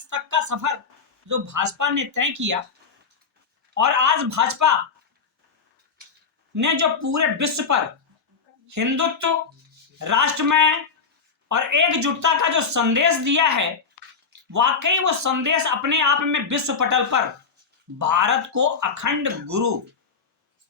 तक का सफर जो भाजपा ने तय किया और आज भाजपा ने जो पूरे विश्व पर हिंदुत्व, राष्ट्रमय और एकजुटता का जो संदेश दिया है, वाकई वो संदेश अपने आप में विश्व पटल पर भारत को अखंड गुरु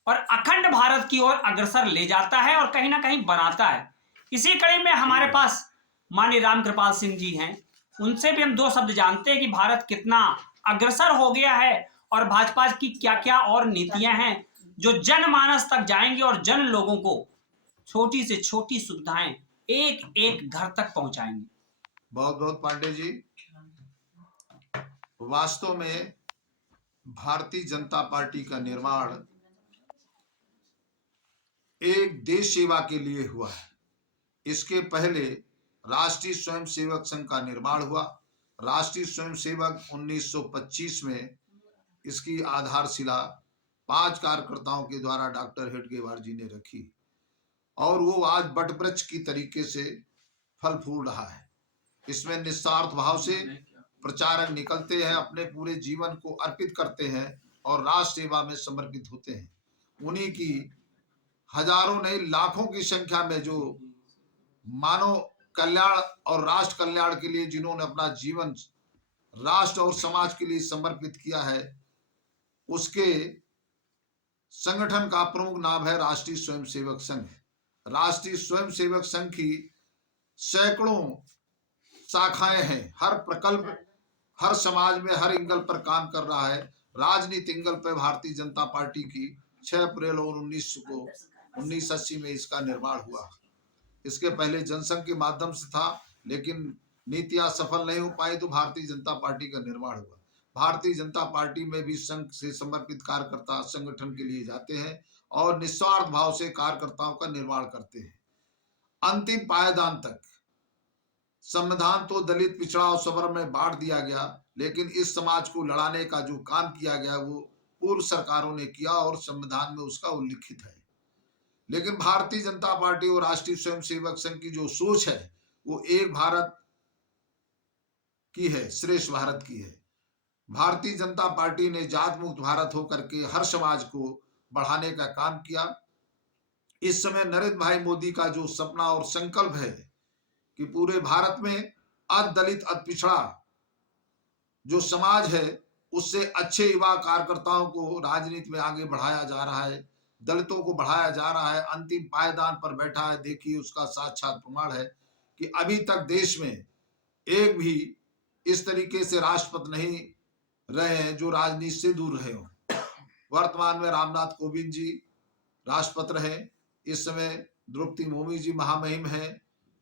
और अखंड भारत की ओर अग्रसर ले जाता है और कहीं ना कहीं बनाता है। इसी कड़ी में हमारे पास माननीय रामकृपाल सिंह जी हैं, उनसे भी हम दो शब्द जानते हैं कि भारत कितना अग्रसर हो गया है और भाजपा की क्या क्या और नीतियां हैं जो जनमानस तक जाएंगी और जन लोगों को छोटी से छोटी सुविधाएं एक एक घर तक पहुंचाएंगे। बहुत बहुत पांडे जी, वास्तव में भारतीय जनता पार्टी का निर्माण एक देश सेवा के लिए हुआ है। इसके पहले राष्ट्रीय स्वयंसेवक संघ का निर्माण हुआ। राष्ट्रीय स्वयंसेवक 1925 में इसकी आधारशिला 5 कार्यकर्ताओं के द्वारा डॉक्टर हेडगेवार जी ने रखी और वो आज बटवृक्ष की तरीके से फल फूल रहा है। इसमें निस्वार्थ भाव से प्रचारक निकलते हैं, अपने पूरे जीवन को अर्पित करते हैं और राष्ट्र सेवा में समर्पित होते हैं। उन्हीं की हजारों नहीं लाखों की संख्या में जो मानव कल्याण और राष्ट्र कल्याण के लिए जिन्होंने अपना जीवन राष्ट्र और समाज के लिए समर्पित किया है, उसके संगठन का प्रमुख नाम है राष्ट्रीय स्वयंसेवक संघ। राष्ट्रीय स्वयंसेवक संघ की सैकड़ों शाखाएं हैं। हर प्रकल्प हर समाज में हर एंगल पर काम कर रहा है। राजनीति एंगल पर भारतीय जनता पार्टी की 6 अप्रैल और 1980 में इसका निर्माण हुआ। इसके पहले जनसंघ के माध्यम से था, लेकिन नीतियां सफल नहीं हो पाई तो भारतीय जनता पार्टी का निर्माण हुआ। भारतीय जनता पार्टी में भी संघ से समर्पित कार्यकर्ता संगठन के लिए जाते हैं और निस्वार्थ भाव से कार्यकर्ताओं का निर्माण करते हैं अंतिम पायदान तक। संविधान तो दलित, पिछड़ा और सवर्ण में बांट दिया गया, लेकिन इस समाज को लड़ाने का जो काम किया गया वो पूर्व सरकारों ने किया और संविधान में उसका उल्लिखित है। लेकिन भारतीय जनता पार्टी और राष्ट्रीय स्वयंसेवक संघ की जो सोच है वो एक भारत की है, श्रेष्ठ भारत की है। भारतीय जनता पार्टी ने जात मुक्त भारत होकर के हर समाज को बढ़ाने का काम किया। इस समय नरेंद्र भाई मोदी का जो सपना और संकल्प है कि पूरे भारत में अध दलित, अध पिछड़ा जो समाज है उससे अच्छे युवा कार्यकर्ताओं को राजनीति में आगे बढ़ाया जा रहा है, दलितों को बढ़ाया जा रहा है, अंतिम पायदान पर बैठा है। देखिए, उसका साक्षात प्रमाण है कि अभी तक देश में एक भी इस तरीके से राष्ट्रपति नहीं रहे हैं जो राजनीति से दूर रहे हों। वर्तमान में रामनाथ कोविंद जी राष्ट्रपति रहे, इस समय द्रौपदी मुर्मू जी महामहिम हैं,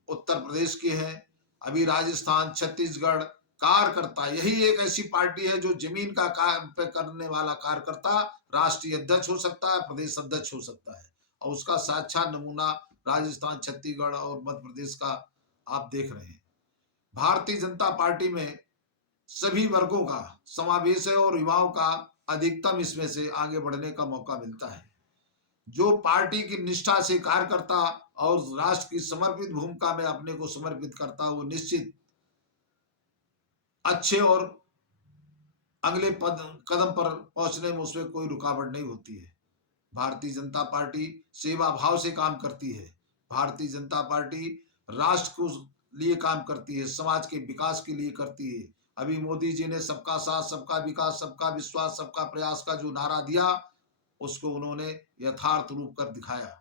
उत्तर प्रदेश के हैं, अभी राजस्थान, छत्तीसगढ़। कार्यकर्ता यही एक ऐसी पार्टी है जो जमीन का काम पे करने वाला कार्यकर्ता राष्ट्रीय अध्यक्ष हो सकता है, प्रदेश अध्यक्ष हो सकता है, और उसका साक्षात नमूना राजस्थान, छत्तीसगढ़ और मध्य प्रदेश का आप देख रहे हैं। भारतीय जनता पार्टी में सभी वर्गों का समावेश है और युवाओं का अधिकतम इसमें से आगे बढ़ने का मौका मिलता है। जो पार्टी की निष्ठा से कार्यकर्ता और राष्ट्र की समर्पित भूमिका में अपने को समर्पित करता है, वो निश्चित अच्छे और अगले कदम पर पहुंचने में उसमें कोई रुकावट नहीं होती है। भारतीय जनता पार्टी सेवा भाव से काम करती है। भारतीय जनता पार्टी राष्ट्र को लिए काम करती है, समाज के विकास के लिए करती है। अभी मोदी जी ने सबका साथ, सबका विकास, सबका विश्वास, सबका प्रयास का जो नारा दिया, उसको उन्होंने यथार्थ रूप कर दिखाया।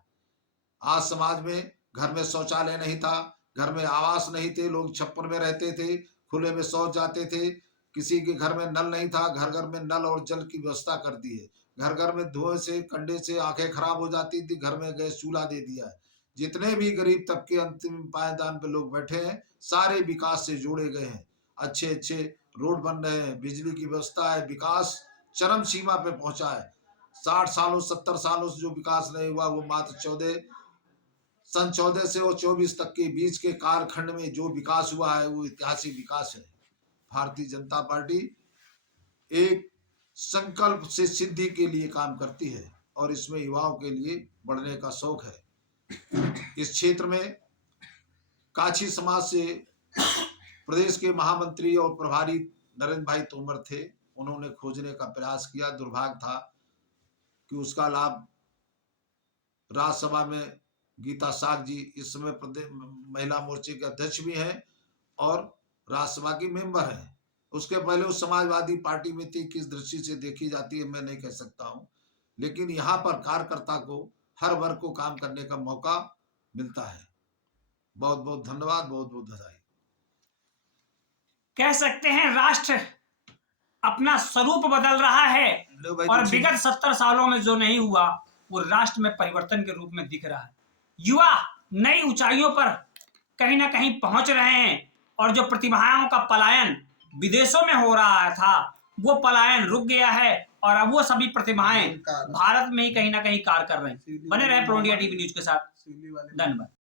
आज समाज में घर में शौचालय नहीं था, घर में आवास नहीं थे, लोग छप्पर में रहते थे, खुले में शौच जाते थे, किसी के घर में नल नहीं था, घर घर में नल और जल की व्यवस्था कर दी है। घर घर में धुएं से, कंडे से आंखें खराब हो जाती थी, घर में गैस चूल्हा दे दिया है। जितने भी गरीब तबके अंतिम पायदान पे लोग बैठे हैं, सारे विकास से जोड़े गए हैं। अच्छे अच्छे रोड बन रहे हैं, बिजली की व्यवस्था है, विकास चरम सीमा पे पहुंचा है। 60 सालों 70 सालों से जो विकास नहीं हुआ वो मात्र सन 14 से और 24 तक के बीच के कालखंड में जो विकास हुआ है वो ऐतिहासिक विकास है। भारतीय जनता पार्टी एक संकल्प से सिद्धि के लिए काम करती है और इसमें युवाओं के लिए बढ़ने का शौक है। इस क्षेत्र में काछी समाज से प्रदेश के महामंत्री और प्रभारी नरेंद्र भाई तोमर थे, उन्होंने खोजने का प्रयास किया। दुर्भाग्य था कि उसका लाभ राज्यसभा में गीता साग जी इस समय प्रदेश महिला मोर्चे के अध्यक्ष भी हैं और राज्यसभा की मेंबर हैं। उसके पहले वो समाजवादी पार्टी में थी, किस दृष्टि से देखी जाती है मैं नहीं कह सकता हूं, लेकिन यहाँ पर कार्यकर्ता को हर वर्ग को काम करने का मौका मिलता है। बहुत बहुत धन्यवाद, बहुत बहुत बधाई। कह सकते हैं राष्ट्र अपना स्वरूप बदल रहा है और विगत 70 सालों में जो नहीं हुआ वो राष्ट्र में परिवर्तन के रूप में दिख रहा है। युवा नई ऊंचाइयों पर कहीं ना कहीं पहुंच रहे हैं और जो प्रतिभाओं का पलायन विदेशों में हो रहा था वो पलायन रुक गया है और अब वो सभी प्रतिभाएं भारत में ही कहीं ना कहीं कार्य कर रहे हैं। बने रहे प्रो इंडिया टीवी न्यूज के साथ। धन्यवाद।